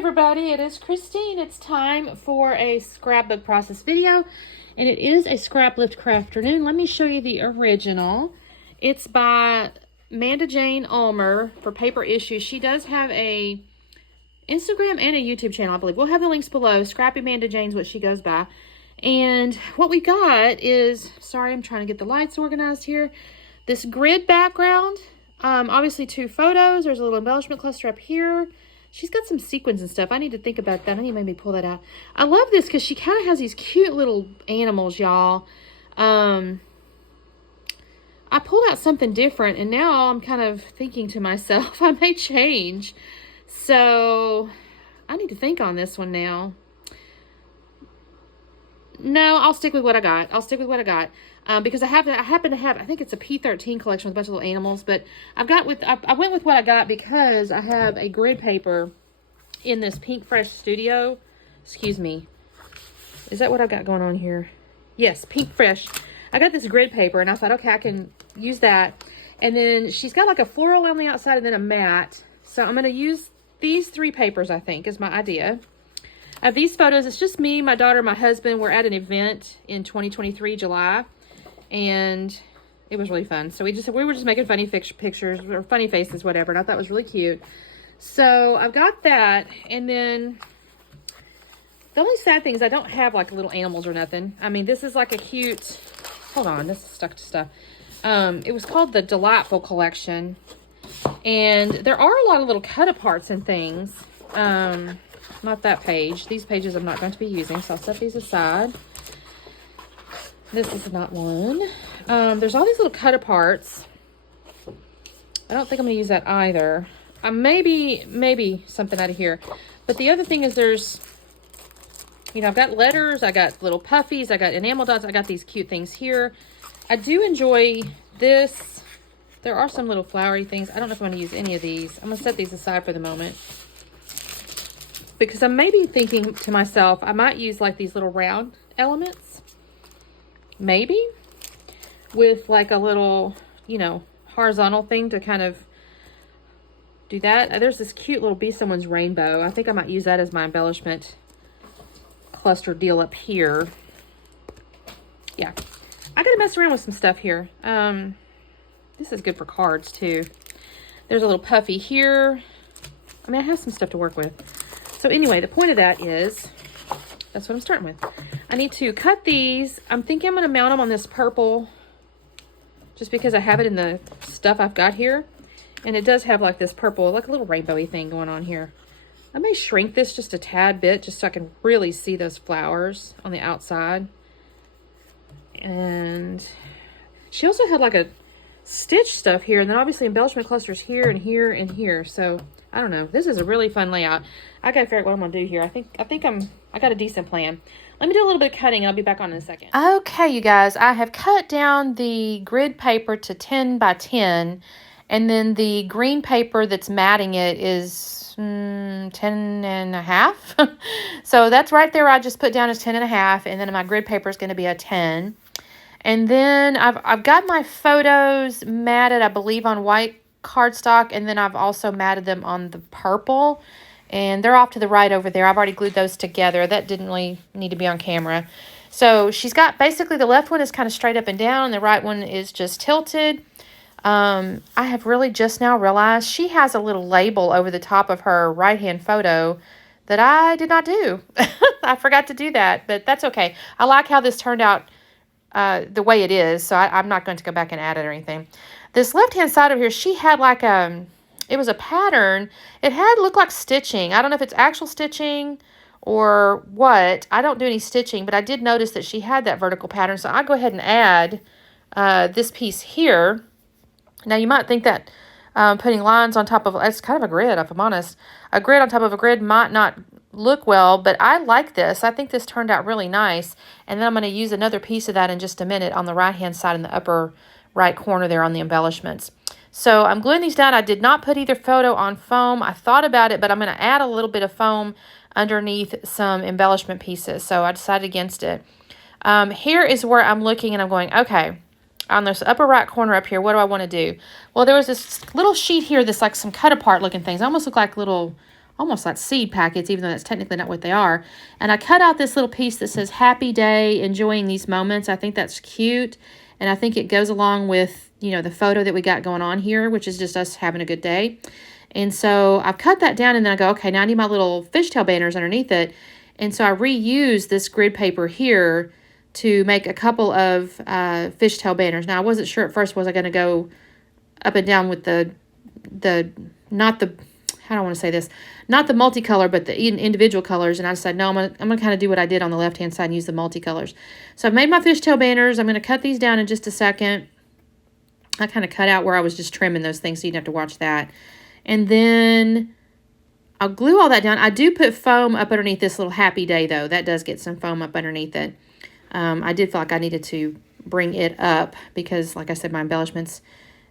everybody, it is Christine. It's time for a scrapbook process video, and it is a Scraplift Crafternoon. Let me show you the original. It's by Amanda Jane Ulmer for paper issues. She does have a Instagram and a YouTube channel, I believe. We'll have the links below. Scrappy Amanda Jane's what she goes by. And what we got is, sorry, I'm trying to get the lights organized here. This grid background, obviously 2 photos. There's a little embellishment cluster up here. She's got some sequins and stuff. I need to think about that. I need to maybe pull that out. I love this because she kind of has these cute little animals, y'all. I pulled out something different, and now I'm kind of thinking to myself, I may change. So I need to think on this one now. No, I'll stick with what I got. Because I happen to have, I think it's a P13 collection with a bunch of little animals, but I went with what I got because I have a grid paper in this Pink Fresh Studio. Excuse me. Is that what I've got going on here? Yes, Pink Fresh. I got this grid paper, and I thought, okay, I can use that. And then she's got like a floral on the outside and then a matte. So I'm going to use these 3 papers, I think, is my idea. I have these photos. It's just me, my daughter, my husband. We're at an event in 2023, July. And it was really fun. So we were just making funny pictures or funny faces, whatever. And I thought it was really cute. So I've got that. And then the only sad thing is I don't have like little animals or nothing. I mean, this is like a cute, hold on, this is stuck to stuff. It was called the Delightful Collection. And there are a lot of little cut aparts and things. Not that page. These pages I'm not going to be using, so I'll set these aside. This is not one. There's all these little cut aparts. I don't think I'm going to use that either. Maybe something out of here. But the other thing is there's, you know, I've got letters, I got little puffies, I got enamel dots, I got these cute things here. I do enjoy this. There are some little flowery things. I don't know if I'm going to use any of these. I'm going to set these aside for the moment. Because I'm maybe thinking to myself, I might use like these little round elements. Maybe. With like a little, you know, horizontal thing to kind of do that. There's this cute little Be Someone's rainbow. I think I might use that as my embellishment cluster deal up here. Yeah. I got to mess around with some stuff here. This is good for cards too. There's a little puffy here. I mean, I have some stuff to work with. So anyway, the point of that is, that's what I'm starting with. I need to cut these. I'm thinking I'm going to mount them on this purple, just because I have it in the stuff I've got here. And it does have like this purple, like a little rainbowy thing going on here. I may shrink this just a tad bit, just so I can really see those flowers on the outside. And she also had like a stitch stuff here, and then obviously embellishment clusters here and here and here. So I don't know. This is a really fun layout. I gotta figure out what I'm gonna do here. I got a decent plan. Let me do a little bit of cutting. I'll be back on in a second. Okay, you guys, I have cut down the grid paper to 10 by 10, and then the green paper that's matting it is 10 and a half. So that's right there. I just put down as 10 and a half, and then my grid paper is going to be a 10. And then I've got my photos matted, I believe, on white cardstock, and then I've also matted them on the purple, and they're off to the right over there. I've already glued those together. That didn't really need to be on camera. So she's got basically the left one is kind of straight up and down, and the right one is just tilted. I have really just now realized she has a little label over the top of her right-hand photo that I did not do. I forgot to do that, but that's okay. I like how this turned out the way it is, so I'm not going to go back and add it or anything. This left-hand side over here, she had like it was a pattern. It looked like stitching. I don't know if it's actual stitching or what. I don't do any stitching, but I did notice that she had that vertical pattern, so I'll go ahead and add this piece here. Now, you might think that putting lines on top of, it's kind of a grid, if I'm honest. A grid on top of a grid might not look well, but I like this. I think this turned out really nice. And then I'm going to use another piece of that in just a minute on the right-hand side in the upper right corner there on the embellishments. So I'm gluing these down. I did not put either photo on foam. I thought about it, but I'm going to add a little bit of foam underneath some embellishment pieces. So I decided against it. Here is where I'm looking and I'm going, okay, on this upper right corner up here, what do I want to do? Well, there was this little sheet here that's like some cut apart looking things. They almost look like little almost like seed packets, even though that's technically not what they are. And I cut out this little piece that says happy day, enjoying these moments. I think that's cute. And I think it goes along with, you know, the photo that we got going on here, which is just us having a good day. And so I've cut that down, and then I go, okay, now I need my little fishtail banners underneath it. And so I reused this grid paper here to make a couple of fishtail banners. Now, I wasn't sure at first, was I going to go up and down with not the, how do I want to say this? Not the multicolor, but the individual colors. And I decided, no, I'm gonna kind of do what I did on the left-hand side and use the multicolors. So I've made my fishtail banners. I'm going to cut these down in just a second. I kind of cut out where I was just trimming those things, so you didn't have to watch that. And then I'll glue all that down. I do put foam up underneath this little happy day, though. That does get some foam up underneath it. I did feel like I needed to bring it up because, like I said, my embellishments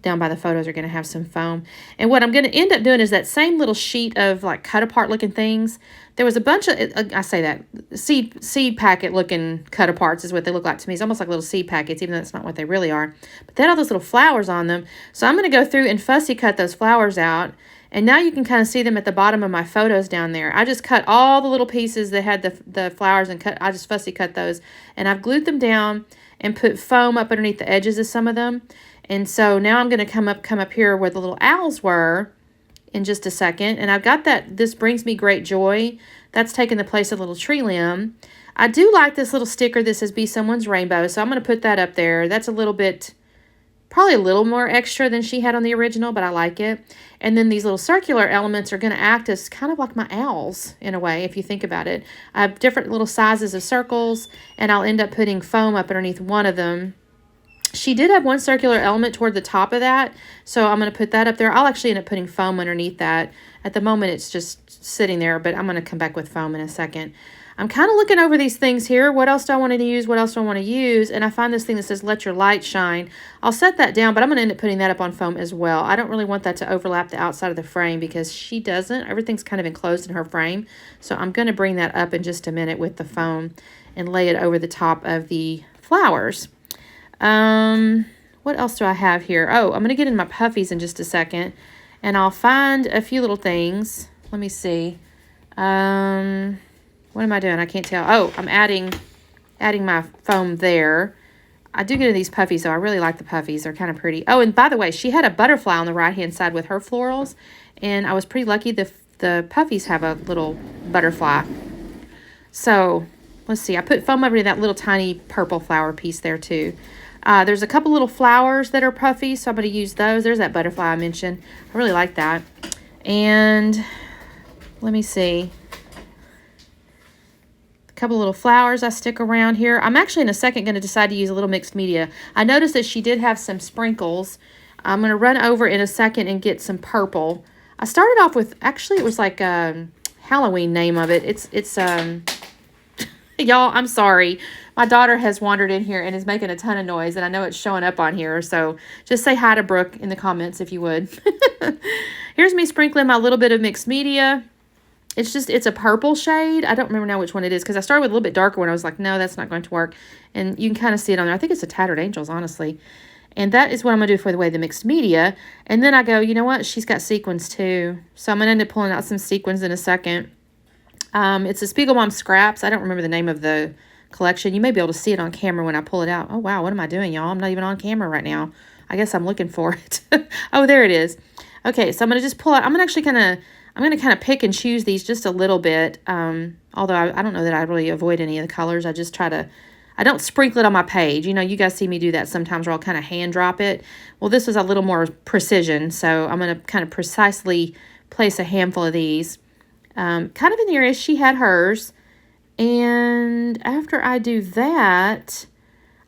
down by the photos are going to have some foam. And what I'm going to end up doing is that same little sheet of like cut apart looking things. There was a bunch of, I say that, seed packet looking cut aparts is what they look like to me. It's almost like little seed packets, even though that's not what they really are. But they had all those little flowers on them. So I'm going to go through and fussy cut those flowers out. And now you can kind of see them at the bottom of my photos down there. I just cut all the little pieces that had the flowers and I just fussy cut those. And I've glued them down and put foam up underneath the edges of some of them. And so now I'm going to come up here where the little owls were in just a second. And I've got that, this brings me great joy. That's taking the place of a little tree limb. I do like this little sticker that says be someone's rainbow. So I'm going to put that up there. That's a little bit, probably a little more extra than she had on the original, but I like it. And then these little circular elements are going to act as kind of like my owls in a way, if you think about it. I have different little sizes of circles, and I'll end up putting foam up underneath one of them. She did have one circular element toward the top of that, so I'm going to put that up there. I'll actually end up putting foam underneath that. At the moment, it's just sitting there, but I'm going to come back with foam in a second. I'm kind of looking over these things here. What else do I want to use? What else do I want to use? And I find this thing that says, let your light shine. I'll set that down, but I'm going to end up putting that up on foam as well. I don't really want that to overlap the outside of the frame because she doesn't. Everything's kind of enclosed in her frame. So I'm going to bring that up in just a minute with the foam and lay it over the top of the flowers. What else do I have here? Oh, I'm going to get in my puffies in just a second, and I'll find a few little things. Let me see. What am I doing? I can't tell. Oh, I'm adding my foam there. I do get in these puffies, though. I really like the puffies. They're kind of pretty. Oh, and by the way, she had a butterfly on the right-hand side with her florals, and I was pretty lucky. The puffies have a little butterfly. So, let's see. I put foam over that little tiny purple flower piece there, too. There's a couple little flowers that are puffy, so I'm going to use those. There's that butterfly I mentioned. I really like that. And let me see. A couple little flowers I stick around here. I'm actually in a second going to decide to use a little mixed media. I noticed that she did have some sprinkles. I'm going to run over in a second and get some purple. I started off with, actually it was like a Halloween name of it. It's y'all, I'm sorry. My daughter has wandered in here and is making a ton of noise, and I know it's showing up on here, so just say hi to Brooke in the comments if you would. Here's me sprinkling my little bit of mixed media. It's a purple shade. I don't remember now which one it is because I started with a little bit darker one. I was like, no, that's not going to work. And you can kind of see it on there. I think it's a Tattered Angels, honestly. And that is what I'm going to do for the mixed media. And then I go, you know what? She's got sequins too. So I'm going to end up pulling out some sequins in a second. It's a Spiegelbaum Scraps. I don't remember the name of the collection. You may be able to see it on camera when I pull it out. Oh, wow. What am I doing, y'all? I'm not even on camera right now. I guess I'm looking for it. Oh, there it is. Okay, so I'm going to just pull out. I'm going to kind of pick and choose these just a little bit. Although I don't know that I really avoid any of the colors. I just try to, I don't sprinkle it on my page. You know, you guys see me do that sometimes where I'll kind of hand drop it. Well, this is a little more precision. So I'm going to kind of precisely place a handful of these. Kind of in the area she had hers. And after I do that,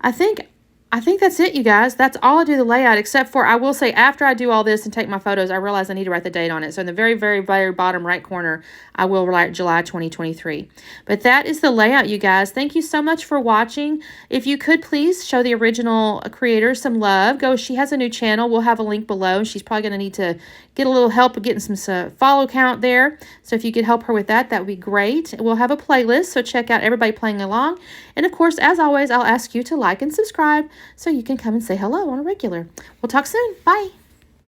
I think that's it, you guys. That's all I do the layout, except for I will say after I do all this and take my photos, I realize I need to write the date on it. So in the very, very, very bottom right corner, I will write July 2023. But that is the layout, you guys. Thank you so much for watching. If you could please show the original creator some love. She has a new channel. We'll have a link below. She's probably going to need to get a little help with getting some follow count there. So if you could help her with that, that would be great. We'll have a playlist, so check out everybody playing along. And of course, as always, I'll ask you to like and subscribe so you can come and say hello on a regular. We'll talk soon. Bye.